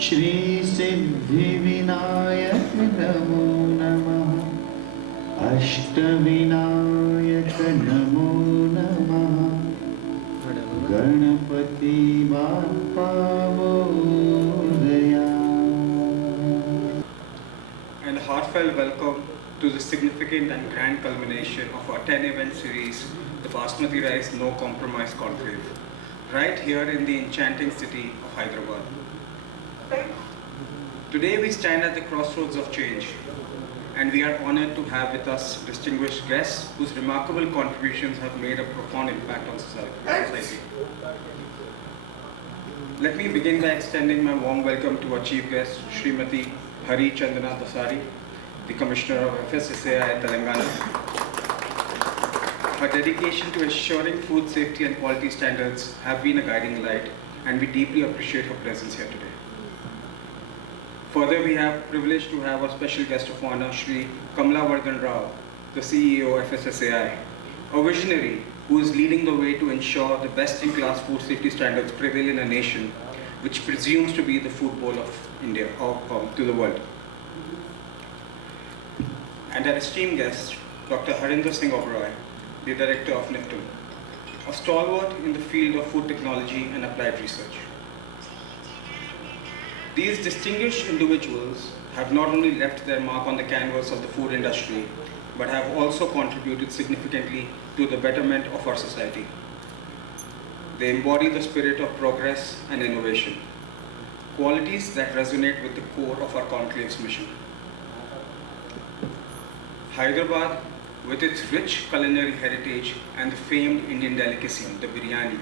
Shri Siddhivinayak Namo Namaha Ashtavinayak Namo Namaha Ganapati Bappa Modaya. And a heartfelt welcome to the significant and grand culmination of our 10-event series, the Basmati Rice No Compromise Conclave, right here in the enchanting city of Hyderabad. Today we stand at the crossroads of change, and we are honored to have with us distinguished guests whose remarkable contributions have made a profound impact on society. Let me begin by extending my warm welcome to our chief guest, Srimati Chandana Dasari, the Commissioner of FSSAI Telangana. Her dedication to ensuring food safety and quality standards have been a guiding light, and we deeply appreciate her presence here today. Further, we have privileged to have our special guest of honor, Shri Kamala, the CEO of FSSAI, a visionary who is leading the way to ensure the best-in-class food safety standards prevail in a nation which presumes to be the food bowl of India, or to the world. And our esteemed guest, Dr. Harinder Singh Oberoi, the Director of NIFTM, a stalwart in the field of food technology and applied research. These distinguished individuals have not only left their mark on the canvas of the food industry, but have also contributed significantly to the betterment of our society. They embody the spirit of progress and innovation, qualities that resonate with the core of our conclave's mission. Hyderabad, with its rich culinary heritage and the famed Indian delicacy, the biryani,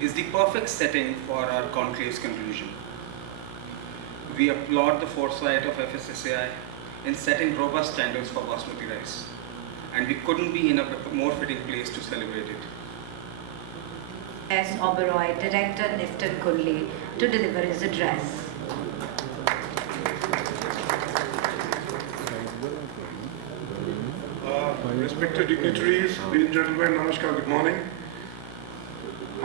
is the perfect setting for our conclave's conclusion. We applaud the foresight of FSSAI in setting robust standards for Basmati rice, and we couldn't be in a more fitting place to celebrate it. S. Oberoi, Director NIFTM Conclave, to deliver his address. Respected dignitaries, ladies and gentlemen, namaskar, good morning.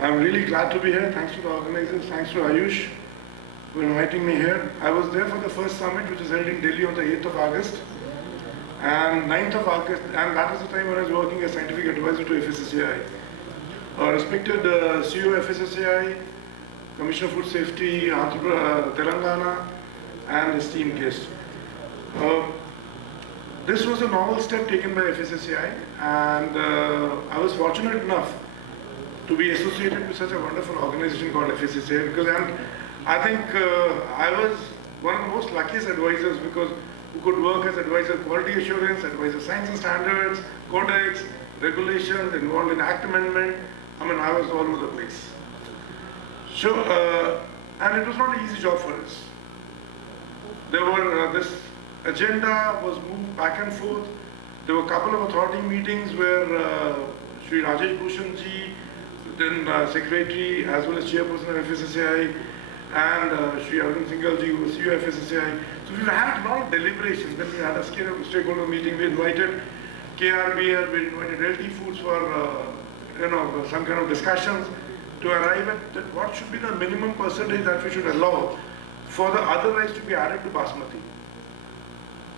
I'm really glad to be here. Thanks to the organizers, thanks to Ayush for inviting me here. I was there for the first summit, which was held in Delhi on the 8th of August and 9th of August, and that was the time when I was working as scientific advisor to FSSAI. Respected CEO of FSSAI, Commissioner of Food Safety, Telangana, and esteemed guests. This was a novel step taken by FSSAI, and I was fortunate enough to be associated with such a wonderful organization called FSSAI, because I think I was one of the most luckiest advisors, because who could work as advisor quality assurance, advisor science and standards, codex, regulations, involved in act amendment. I mean, I was all over the place. So, and it was not an easy job for us. There were this agenda was moved back and forth. There were a couple of authority meetings where Shri Rajesh Bhushan ji, then Secretary as well as Chairperson of FSSAI, and Shri Arvind Singhal ji, who was CEO of FSSAI. So we've had a lot of deliberations. Then we had a stakeholder meeting. We invited KRBL, we invited LT Foods for some kind of discussions to arrive at what should be the minimum percentage that we should allow for the other rice to be added to Basmati.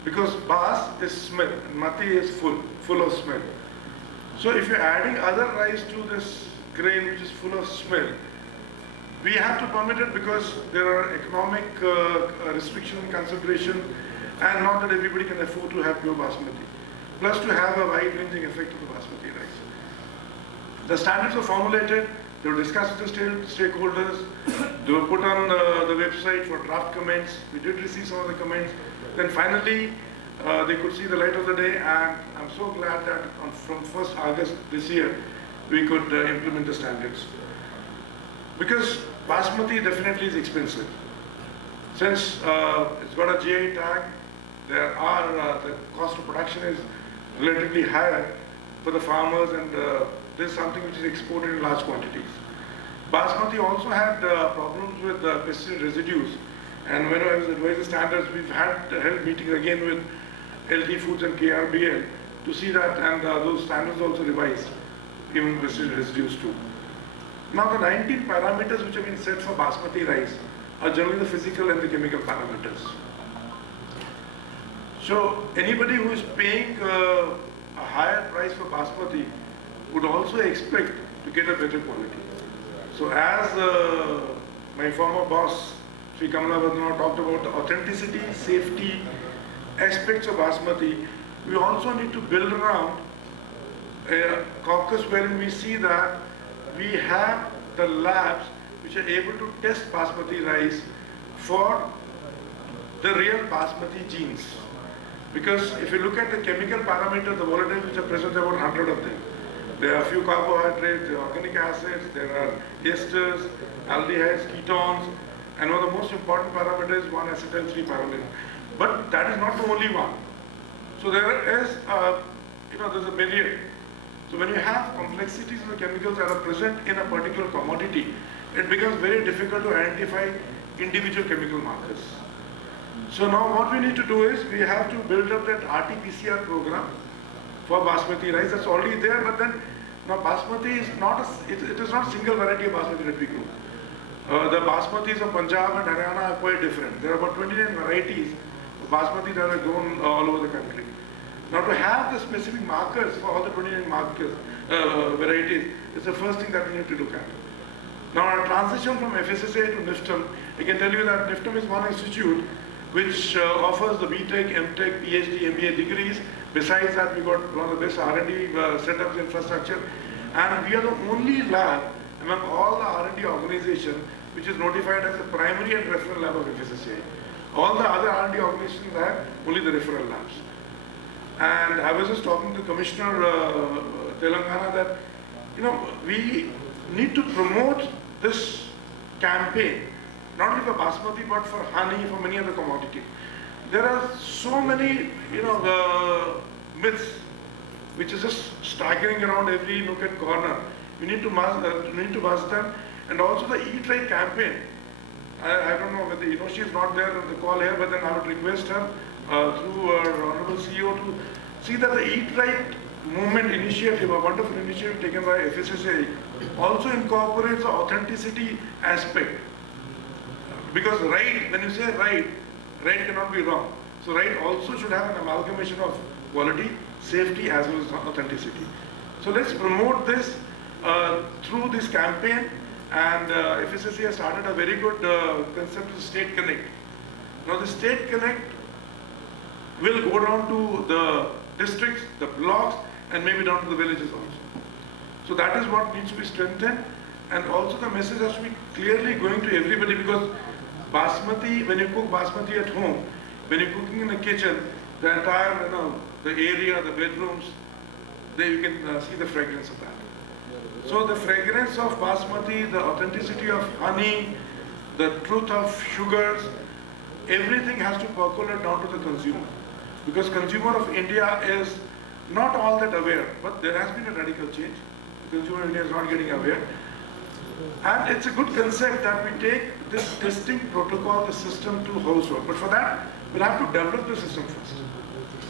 Because Bas is smell and Mati is full of smell. So if you're adding other rice to this grain which is full of smell, we have to permit it because there are economic restriction and consideration, and not that everybody can afford to have pure Basmati. Plus to have a wide-ranging effect of the Basmati rice. The standards were formulated, they were discussed with the stakeholders, they were put on the website for draft comments. We did receive some of the comments. Then finally, they could see the light of the day, and I'm so glad that from 1st August this year, we could implement the standards. Because Basmati definitely is expensive. Since it's got a GI tag, the cost of production is relatively higher for the farmers, and this is something which is exported in large quantities. Basmati also had problems with pesticide residues, and when I was advising standards, we've held meetings again with LT Foods and KRBL to see that, and those standards also revised, even pesticide residues too. Now the 19 parameters which have been set for Basmati rice are generally the physical and the chemical parameters. So anybody who is paying a higher price for Basmati would also expect to get a better quality. So as my former boss, Shri Kamala Vardhana, talked about the authenticity, safety aspects of Basmati, we also need to build around a caucus wherein we see that we have the labs which are able to test Basmati rice for the real Basmati genes. Because if you look at the chemical parameters, the volatiles which are present, there are about 100 of them. There are a few carbohydrates, there are organic acids, there are esters, aldehydes, ketones, and one of the most important parameters is 1-acetyl-3 parameter. But that is not the only one. So there is, there's a myriad. So when you have complexities of the chemicals that are present in a particular commodity, it becomes very difficult to identify individual chemical markers. So now what we need to do is we have to build up that RT-PCR program for Basmati rice. That's already there, but then now Basmati is not it is not a single variety of Basmati that we grow. The Basmatis of Punjab and Haryana are quite different. There are about 29 varieties of Basmati that are grown all over the country. Now to have the specific markers for all the 29 varieties is the first thing that we need to look at. Now our transition from FSSA to NIFTM, I can tell you that NIFTM is one institute which offers the BTech, MTech, PhD, MBA degrees. Besides that, we got one of the best R&D setups infrastructure, and we are the only lab among all the R&D organizations which is notified as a primary and referral lab of FSSAI. All the other R&D organizations have only the referral labs. And I was just talking to Commissioner Telangana that, we need to promote this campaign, not only for Basmati but for honey, for many other commodities. There are so many, myths which is just staggering around every nook and corner. We need to bust them, and also the Eat Right campaign. I don't know whether she is not there on the call here, but then I would request her through our Honorable CEO to see that the Eat Right movement initiative, a wonderful initiative taken by FSSAI, also incorporates the authenticity aspect. Because when you say right cannot be wrong. So right also should have an amalgamation of quality, safety as well as authenticity. So let's promote this through this campaign, and FSSAI has started a very good concept of State Connect. Now the State Connect will go down to the districts, the blocks, and maybe down to the villages also. So that is what needs to be strengthened, and also the message has to be clearly going to everybody, because Basmati, when you cook Basmati at home, when you're cooking in the kitchen, the entire, the area, the bedrooms, there you can see the fragrance of that. So the fragrance of Basmati, the authenticity of honey, the truth of sugars, everything has to percolate down to the consumer. Because consumer of India is not all that aware, but there has been a radical change. The consumer of India is not getting aware. And it's a good concept that we take this testing protocol, the system to household. But for that, we'll have to develop the system first.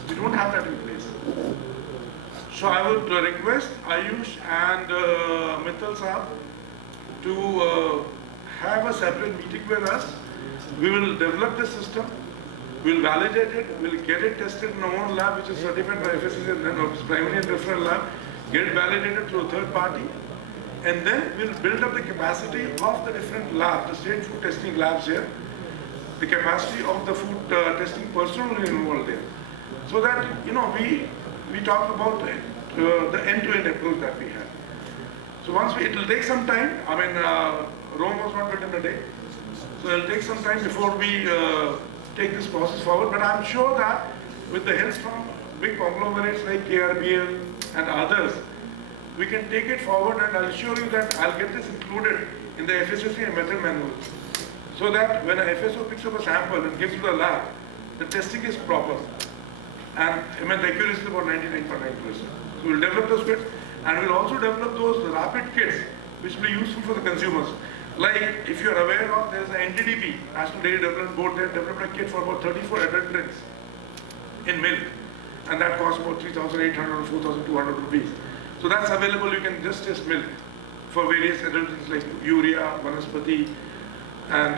We don't have that in place. So I would request Ayush and Mittal Saab to have a separate meeting with us. We will develop the system, we'll validate it, we'll get it tested in our own lab, which is certified by FSSAI, and then primary and referral lab, get it validated through a third party, and then we'll build up the capacity of the different labs, the state food testing labs here, the capacity of the food testing personnel involved there. So that, we talked about the end-to-end approach that we have. So it will take some time. Rome was not built in a day. So it will take some time before we take this process forward. But I'm sure that with the help from big conglomerates like KRBL and others, we can take it forward, and I'll assure you that I'll get this included in the FSSAI method manual. So that when an FSO picks up a sample and gives to the lab, the testing is proper. And the accuracy is about 99.9%. So we'll develop those kits, and we'll also develop those rapid kits which will be useful for the consumers. Like, if you're aware of, there's an NDDB, National Dairy Development Board, they developed a kit for about 34 adult drinks in milk, and that costs about 3,800 or 4,200 rupees. So that's available. You can just test milk for various adult drinks like urea, Vanaspati, and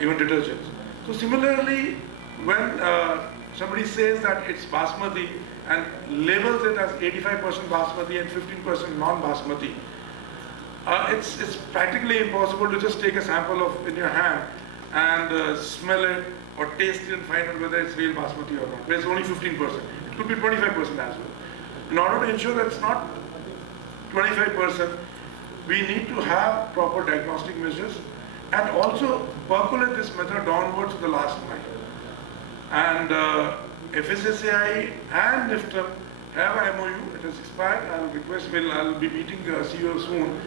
even detergents. So similarly, when somebody says that it's Basmati and labels it as 85% Basmati and 15% non-Basmati, it's practically impossible to just take a sample of in your hand and smell it or taste it and find out whether it's real Basmati or not. But it's only 15%. It could be 25% as well. In order to ensure that it's not 25%, we need to have proper diagnostic measures and also percolate this method downwards to the last mile. And FSSAI and NIFTM have an MOU. It has expired. I'll be meeting the CEO soon.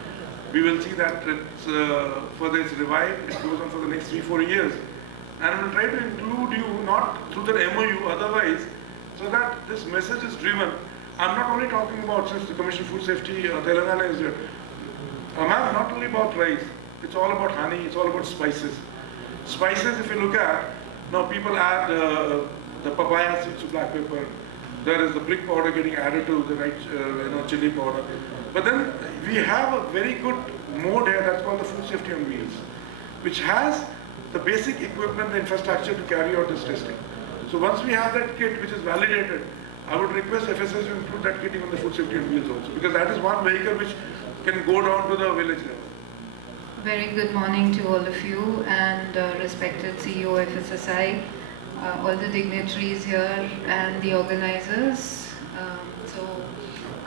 We will see that further it's revived. It goes on for the next 3-4 years. And we'll try to include you not through the MOU, otherwise, so that this message is driven. I'm not only talking about, since the Commission for Food Safety, Telangana is here. Ma'am, not only about rice, it's all about honey, it's all about spices. Spices, if you look at, now people add the papaya seeds to black pepper. There is the brick powder getting added to the right, chili powder. But then we have a very good mode here that's called the food safety on wheels, which has the basic equipment, the infrastructure to carry out this testing. So once we have that kit which is validated, I would request FSS to include that kit in the food safety on wheels also, because that is one vehicle which can go down to the village level. Very good morning to all of you and respected CEO FSSI, all the dignitaries here and the organizers. So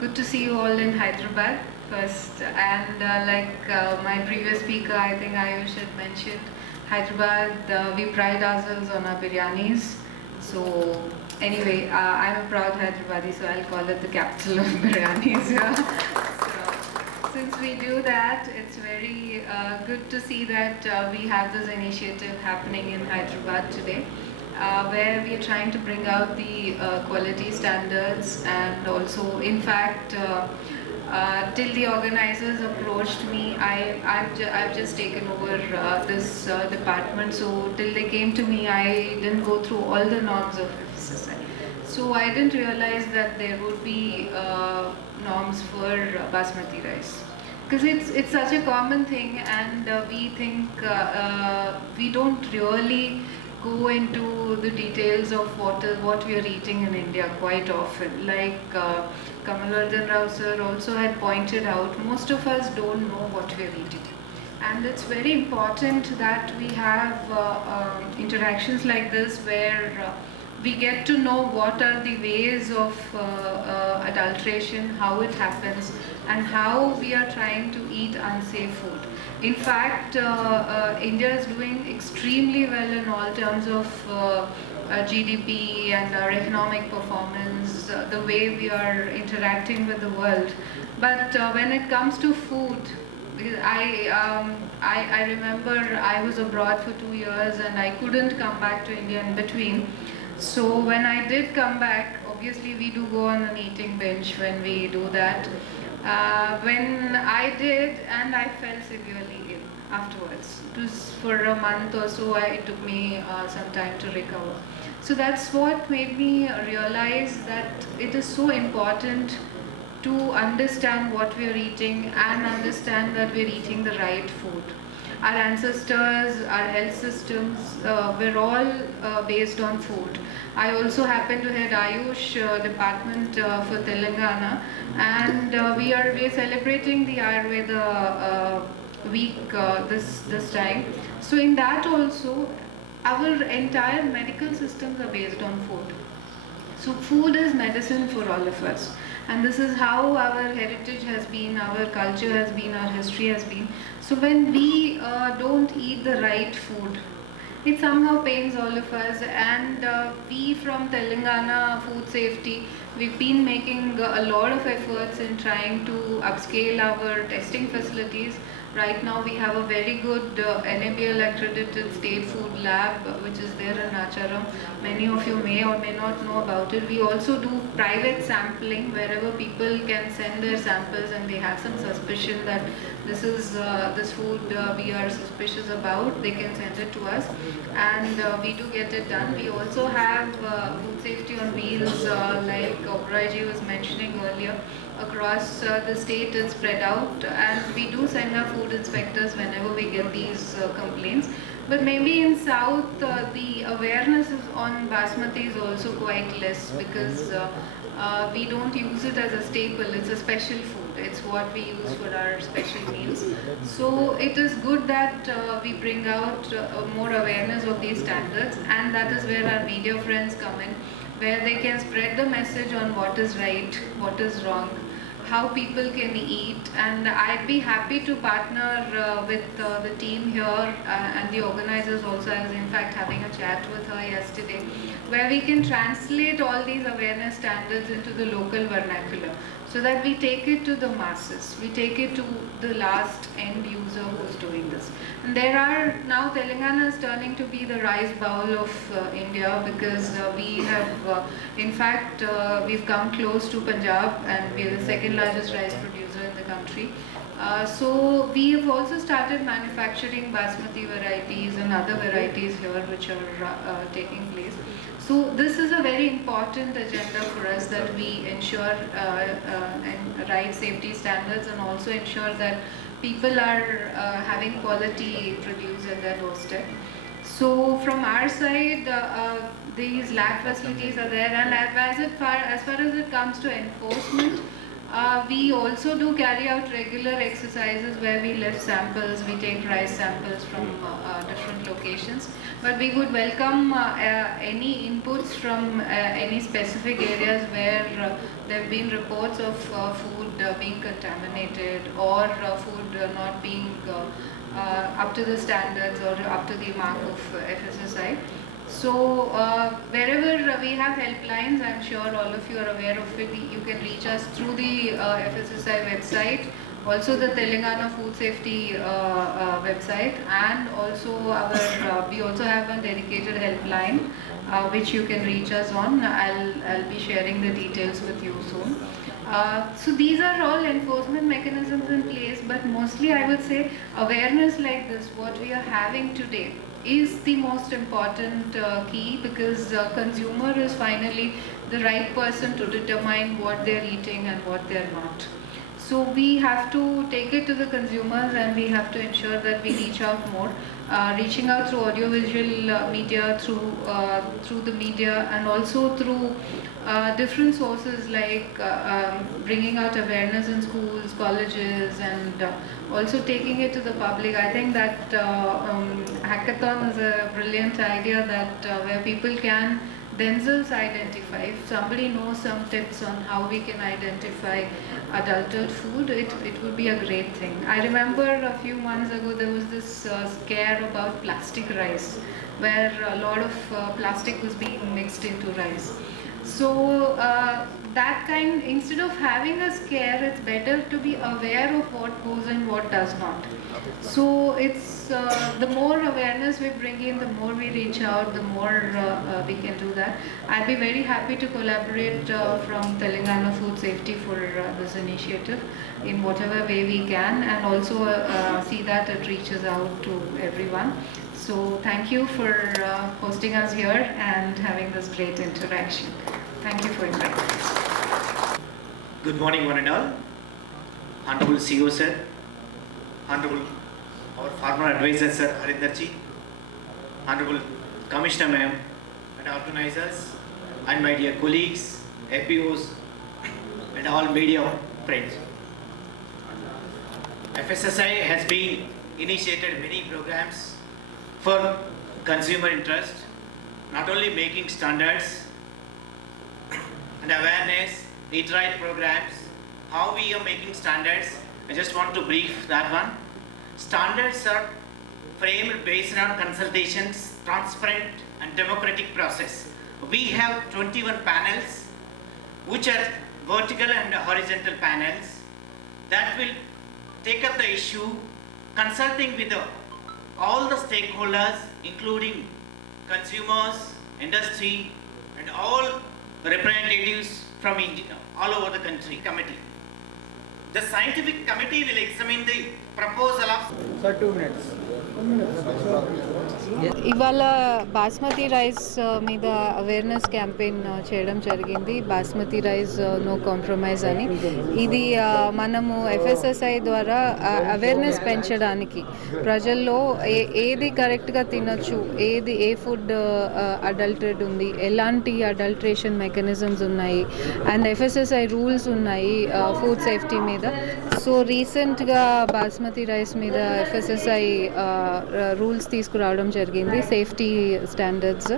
good to see you all in Hyderabad first, and like my previous speaker, I think Ayush had mentioned, Hyderabad, we pride ourselves on our biryanis. So anyway, I'm a proud Hyderabadi, so I'll call it the capital of biryanis here. So, since we do that, it's very good to see that we have this initiative happening in Hyderabad today, where we are trying to bring out the quality standards, and also, in fact, till the organizers approached me, I've just taken over this department. So till they came to me, I didn't go through all the norms of FSSAI. So I didn't realize that there would be norms for basmati rice, because it's such a common thing, and we think we don't really go into the details of what we are eating in India quite often. Like Kamala sir also had pointed out, most of us don't know what we are eating. And it's very important that we have interactions like this where we get to know what are the ways of adulteration, how it happens, and how we are trying to eat unsafe food. In fact, India is doing extremely well in all terms of GDP and our economic performance, the way we are interacting with the world. But when it comes to food, I remember I was abroad for 2 years and I couldn't come back to India in between. So when I did come back, obviously we do go on an eating binge when we do that. When I did, and I fell severely ill afterwards. It was for a month or so, it took me some time to recover. So that's what made me realize that it is so important to understand what we are eating and understand that we are eating the right food. Our ancestors, our health systems, were all based on food. I also happen to head Ayush department for Telangana, and we are celebrating the Ayurveda week this time. So in that also, our entire medical systems are based on food. So food is medicine for all of us. And this is how our heritage has been, our culture has been, our history has been. So when we don't eat the right food, it somehow pains all of us. And we from Telangana Food Safety, we've been making a lot of efforts in trying to upscale our testing facilities. Right now we have a very good NABL accredited state food lab which is there in Acharam. Many of you may or may not know about it. We also do private sampling wherever people can send their samples and they have some suspicion that this is this food we are suspicious about, they can send it to us and we do get it done. We also have food safety on wheels like Oberoi was mentioning earlier. Across the state it's spread out, and we do send our food inspectors whenever we get these complaints. But maybe in South, the awareness on Basmati is also quite less because we don't use it as a staple. It's a special food. It's what we use for our special meals. So it is good that we bring out more awareness of these standards, and that is where our media friends come in, where they can spread the message on what is right, what is wrong, how people can eat. And I'd be happy to partner with the team here and the organizers also. I was in fact having a chat with her yesterday, where we can translate all these awareness standards into the local vernacular, so that we take it to the masses, we take it to the last end user who's doing this. And there are now, Telangana is turning to be the rice bowl of India, because we have, in fact, we've come close to Punjab, and we're the second largest rice producer in the country. So we have also started manufacturing Basmati varieties and other varieties here which are taking place. So this is a very important agenda for us, that we ensure and right safety standards, and also ensure that people are having quality produce at their doorstep. So from our side, these lab facilities are there, and as far as it comes to enforcement, we also do carry out regular exercises where we lift samples, we take rice samples from different locations. But we would welcome any inputs from any specific areas where there have been reports of food being contaminated, or food not being up to the standards or up to the mark of FSSI. So wherever we have helplines, I'm sure all of you are aware of it. You can reach us through the FSSI website, also the Telangana Food Safety website, and also we also have a dedicated helpline which you can reach us on. I'll be sharing the details with you soon. So these are all enforcement mechanisms in place, but mostly I would say awareness like this, what we are having today, is the most important key, because consumer is finally the right person to determine what they're eating and what they're not. So we have to take it to the consumers, and we have to ensure that we reach out more, reaching out through audiovisual media, through the media, and also through different sources like bringing out awareness in schools, colleges, and also taking it to the public. I think that hackathon is a brilliant idea, that where people can themselves identify. If somebody knows some tips on how we can identify adulterated food, it would be a great thing. I remember a few months ago there was this scare about plastic rice, where a lot of plastic was being mixed into rice. So that kind, instead of having a scare, it's better to be aware of what goes and what does not. So it's the more awareness we bring in, the more we reach out, the more we can do that. I'd be very happy to collaborate from Telangana Food Safety for this initiative in whatever way we can, and also see that it reaches out to everyone. So thank you for hosting us here and having this great interaction. Thank you for inviting us. Good morning, one and all. Honorable CEO sir, Honorable our former advisor sir Harinder ji, Honorable Commissioner ma'am, and organizers, and my dear colleagues, FPOs, and all media friends. FSSI has been initiated many programs for consumer interest, not only making standards and awareness, eat right programs. How we are making standards, I just want to brief that one. Standards are framed based on consultations, transparent and democratic process. We have 21 panels, which are vertical and horizontal panels, that will take up the issue, consulting with all the stakeholders, including consumers, industry, and all representatives from India, all over the country. Committee. The scientific committee will examine the proposal of... Sir, 2 minutes. ఇవాళ basmati rice మీద awareness campaign చేయడం జరిగింది. Basmati rice no compromise అని. ఇది మనము FSSI ద్వారా awareness పెంచడానికి ప్రజల్లో ఏది కరెక్ట్గా తినొచ్చు, ఏ ఫుడ్ అడల్టరేట్ ఉంది, ఎలాంటి అడల్ట్రేషన్ మెకానిజమ్స్ ఉన్నాయి, అండ్ ఎఫ్ఎస్ఎస్ఐ రూల్స్ ఉన్నాయి ఫుడ్ సేఫ్టీ మీద. సో రీసెంట్గా బాస్మతి రైస్ మీద ఎఫ్ఎస్ఎస్ఐ రూల్స్ తీసుకురావడం జరిగింది, సేఫ్టీ స్టాండర్డ్స్.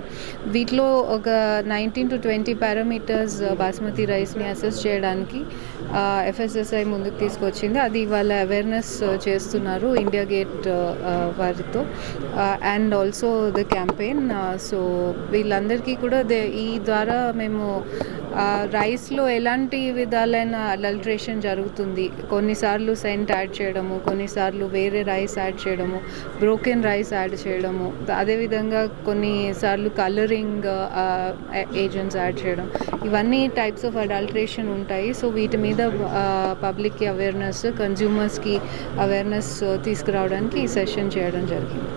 వీటిలో ఒక 19 to 20 పారామీటర్స్ బాస్మతి రైస్ని అసెస్ చేయడానికి ఎఫ్ఎస్ఎస్ఐ ముందుకు తీసుకొచ్చింది. అది ఇవాళ అవేర్నెస్ చేస్తున్నారు ఇండియా గేట్ వారితో and also the campaign. So వీళ్ళందరికీ కూడా ఈ ద్వారా మేము రైస్లో ఎలాంటి విధాలైన అడల్ట్రేషన్ జరుగుతుంది, కొన్నిసార్లు సెంట్ యాడ్ చేయడము, కొన్నిసార్లు వేరే రైస్ యాడ్ చేయడము, బ్రోకెన్ రైస్ యాడ్ చేయడము, అదేవిధంగా కొన్నిసార్లు కలరింగ్ ఏజెంట్స్ యాడ్ చేయడం, ఇవన్నీ టైప్స్ ఆఫ్ అడల్ట్రేషన్ ఉంటాయి. సో వీటి మీద పబ్లిక్కి అవేర్నెస్, కన్జ్యూమర్స్కి అవేర్నెస్ తీసుకురావడానికి ఈ సెషన్ చేయడం జరిగింది.